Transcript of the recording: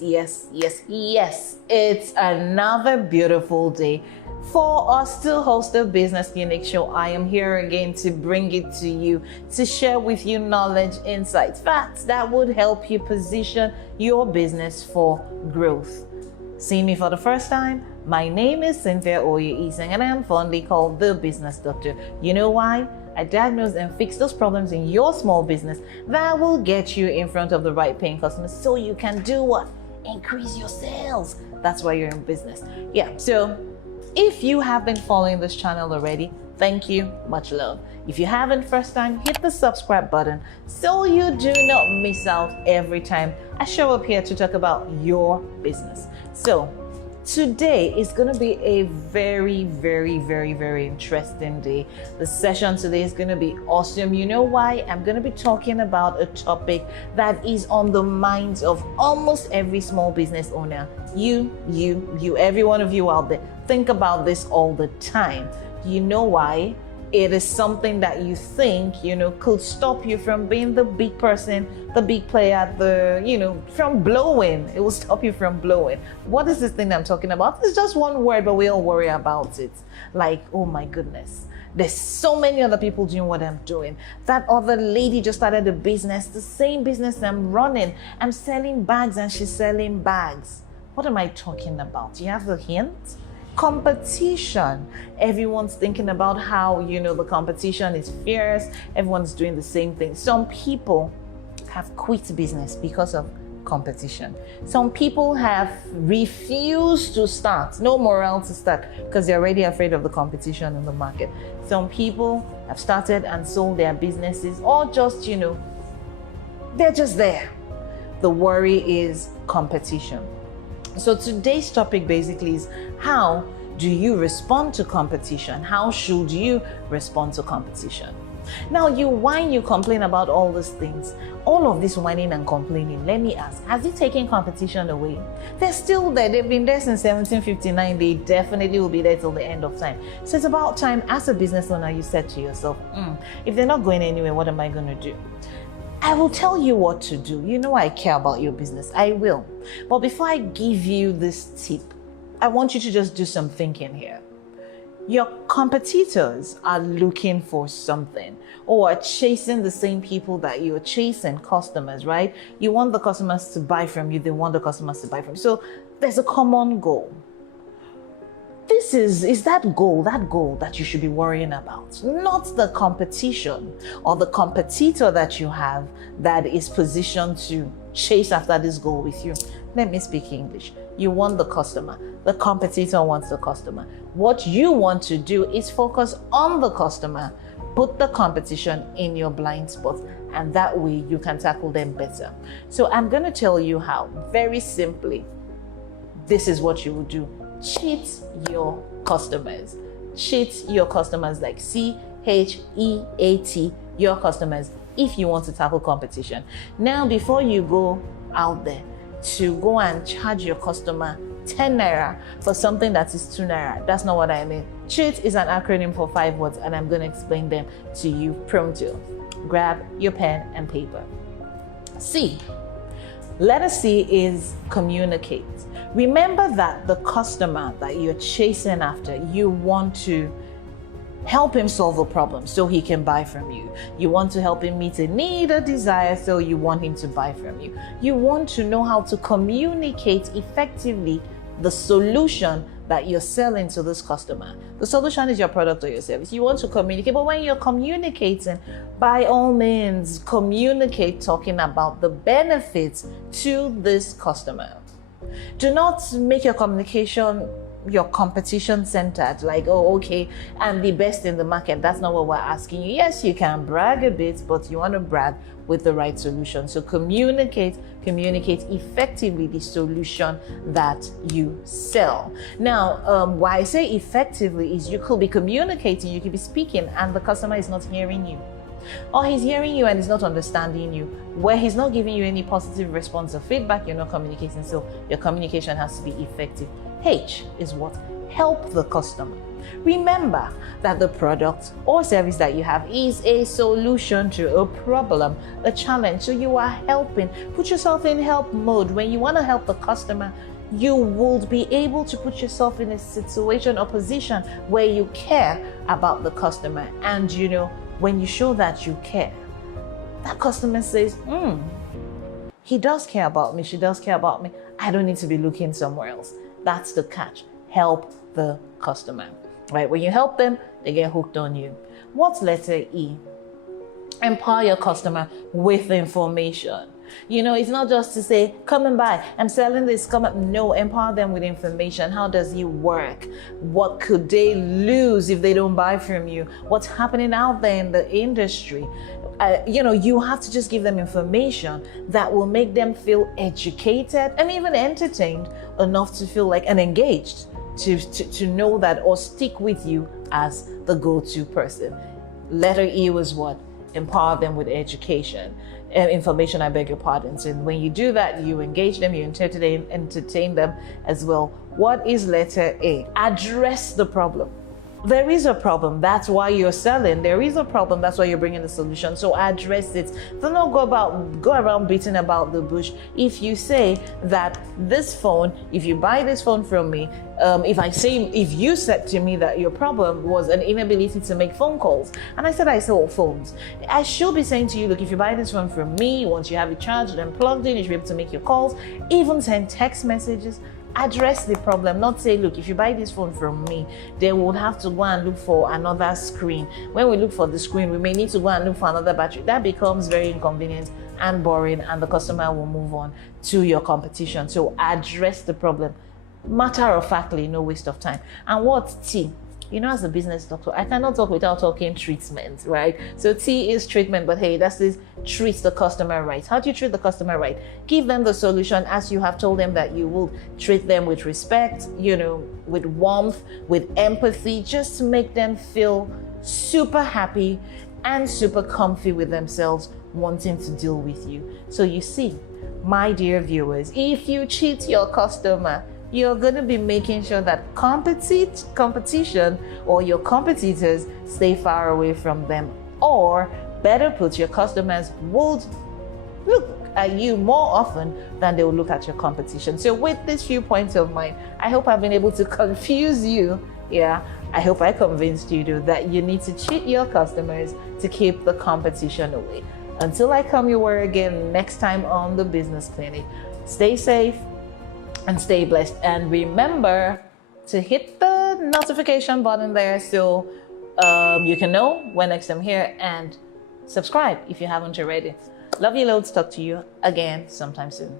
Yes. It's another beautiful day for us to host the Business Unique Show. I am here again to bring it to you, to share with you knowledge, insights, facts that would help you position your business for growth. Seeing me for the first time, my name is Cynthia Oye-Iseng and I am fondly called the Business Doctor. You know why? I diagnose and fix those problems in your small business that will get you in front of the right paying customers so you can do what? Increase your sales. That's why you're in business. Yeah, so if you have been following this channel already, thank you, much love. If you haven't first time, hit the subscribe button so you do not miss out every time I show up here to talk about your business. So today is going to be a very interesting day. The session today is going to be awesome. You know why? I'm going to be talking about a topic that is on the minds of almost every small business owner. You, every one of you out there, think about this all the time. You know why? It is something that you think, could stop you from being the big person, the big player, from blowing. It will stop you from blowing. What is this thing I'm talking about? It's just one word, but we all worry about it. Like, oh my goodness, there's so many other people doing what I'm doing. That other lady just started a business, the same business I'm running. I'm selling bags and she's selling bags. What am I talking about? You have a hint? Competition. Everyone's thinking about how, the competition is fierce. Everyone's doing the same thing. Some people have quit business because of competition. Some people have refused to start, no morale to start, because they're already afraid of the competition in the market. Some people have started and sold their businesses, or just, they're just there. The worry is competition. So today's topic basically is, how do you respond to competition? How should you respond to competition? Now, you whine, you complain about all these things. All of this whining and complaining, let me ask, has it taken competition away? They're still there. They've been there since 1759. They definitely will be there till the end of time. So it's about time, as a business owner, you said to yourself, if they're not going anywhere, what am I going to do? I will tell you what to do. You know I care about your business. I will. But before I give you this tip, I want you to just do some thinking here. Your competitors are looking for something, or are chasing the same people that you're chasing, customers, right? You want the customers to buy from you. They want the customers to buy from you. So there's a common goal. This is that goal that you should be worrying about, not the competition or the competitor that you have that is positioned to chase after this goal with you. Let me speak English. You want the customer. The competitor wants the customer. What you want to do is focus on the customer. Put the competition in your blind spot, and that way you can tackle them better. So I'm going to tell you how. Very simply, this is what you will do. Cheat your customers. Cheat your customers, like CHEAT, your customers, if you want to tackle competition. Now, before you go out there to go and charge your customer 10 naira for something that is 2 naira, that's not what I mean. Cheat is an acronym for 5 words, and I'm going to explain them to you pronto. Grab your pen and paper. C. Letter C is communicate. Remember that the customer that you're chasing after, you want to help him solve a problem so he can buy from you. You want to help him meet a need or desire, so you want him to buy from you. You want to know how to communicate effectively the solution that you're selling to this customer. The solution is your product or your service. You want to communicate, but when you're communicating, by all means, communicate talking about the benefits to this customer. Do not make your communication your competition centered, like, oh, okay, I'm the best in the market. That's not what we're asking you. Yes, you can brag a bit, but you want to brag with the right solution. So communicate effectively the solution that you sell. Now, why I say effectively is you could be communicating, you could be speaking, and the customer is not hearing you. Or he's hearing you and he's not understanding you, where he's not giving you any positive response or feedback, you're not communicating. So your communication has to be effective. H is what? Help the customer. Remember that the product or service that you have is a solution to a problem, a challenge. So you are helping. Put yourself in help mode. When you want to help the customer, you will be able to put yourself in a situation or position where you care about the customer. And when you show that you care, that customer says, he does care about me, she does care about me. I don't need to be looking somewhere else. That's the catch. Help the customer. Right? When you help them, they get hooked on you. What's letter E? Empower your customer with information. It's not just to say, come and buy, I'm selling this, come up. No, empower them with information. How does it work? What could they lose if they don't buy from you? What's happening out there in the industry? You have to just give them information that will make them feel educated and even entertained enough to feel like and engaged to know that or stick with you as the go-to person. Letter E was what? Empower them with education. Information, I beg your pardon. So when you do that, you engage them, you entertain them as well. What is letter A? Address the problem. There is a problem. That's why you're selling. There is a problem. That's why you're bringing the solution. So address it. Do not go around beating about the bush. If you say that this phone, if you buy this phone from me, if you said to me that your problem was an inability to make phone calls, and I said I sell phones, I should be saying to you, look, if you buy this phone from me, once you have it charged and plugged in, you should be able to make your calls, even send text messages. Address the problem, not say, look, if you buy this phone from me, then we'll have to go and look for another screen. When we look for the screen, we may need to go and look for another battery. That becomes very inconvenient and boring, and the customer will move on to your competition. So address the problem. Matter of factly, no waste of time. And what's T? As a business doctor, I cannot talk without talking treatment, right? So T is treatment, but hey, that's this treat the customer right. How do you treat the customer right? Give them the solution as you have told them that you will treat them with respect, with warmth, with empathy, just to make them feel super happy and super comfy with themselves, wanting to deal with you. So you see, my dear viewers, if you cheat your customer, you're going to be making sure that competition or your competitors stay far away from them. Or better put, your customers would look at you more often than they will look at your competition. So with these few points of mine, I hope I've been able to confuse you. Yeah, I hope I convinced you that you need to cheat your customers to keep the competition away. Until I come your way again next time on the Business Clinic, stay safe and stay blessed. And remember to hit the notification button there so you can know when next I'm here, and subscribe if you haven't already. Love you loads. Talk to you again sometime soon.